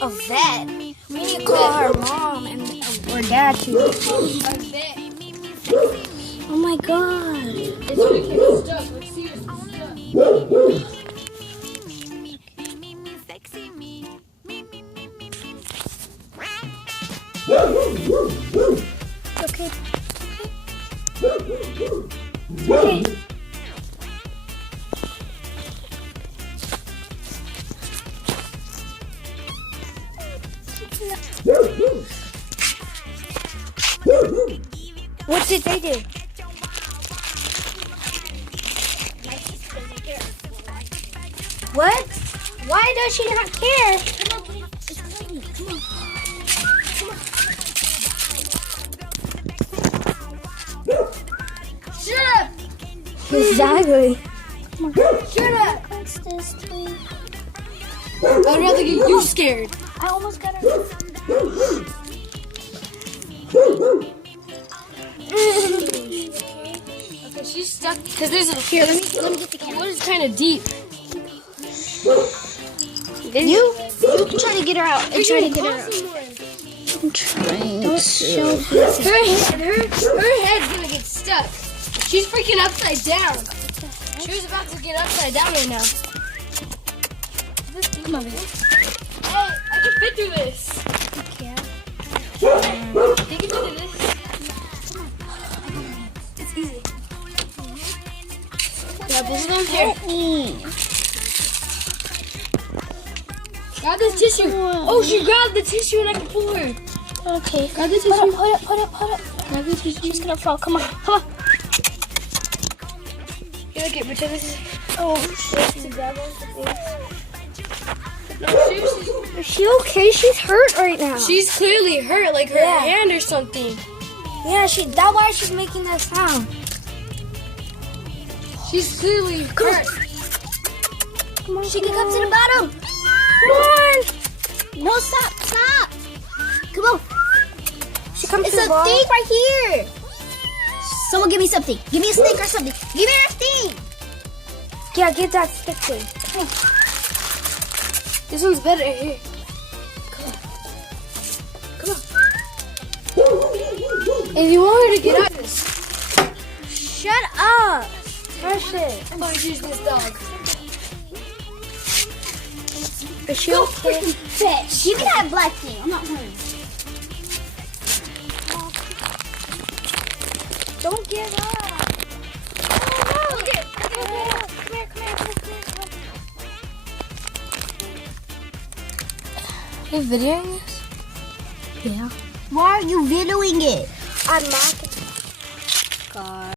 A vet. We need to call her mom or dad too. A vet. Oh my god. It's freaking stuck. Like, seriously stuck. Okay. Okay. What did they do? What? Why does she not care? Shut up! Exactly. Shut up! What's this, please? I'd rather get you scared. I almost got her. Okay, she's stuck because there's a here. Let me get the camera. The wood is kind of deep. You try to get her out. And try to get her out. out. I'm trying to. Her head's gonna get stuck. She's freaking upside down. She was about to get upside down right now. Come on, baby. Hey, I can fit through this. You can't. You can do this. It's easy. Yeah, both of them here. Grab this tissue. Oh, she grabbed the tissue and I can pull her. Okay. Grab the tissue. Hold up. Grab the tissue. She's gonna fall. Come on. Here, look at which of this is. Oh shit. No, seriously. Is she okay? She's hurt right now. She's clearly hurt, like her Yeah. hand or something. Yeah, that's why she's making that sound. She's clearly hurt. Come on. She can come to the bottom. Come on. No, stop. Come on. She comes to the bottom. It's a thing right here. Someone give me something. Give me a stick or something. Give me that thing. Yeah, get that stick thing. Come on. This one's better here. Come on. If you want her to get out of this. Shut up. Hush it. I'm going to use this dog. Is she okay? Bitch. Give me that black thing. I'm not playing. Don't give up. Oh, no. Okay. Come here. Are you videoing this? Yeah. Why are you videoing it? I'm not. God.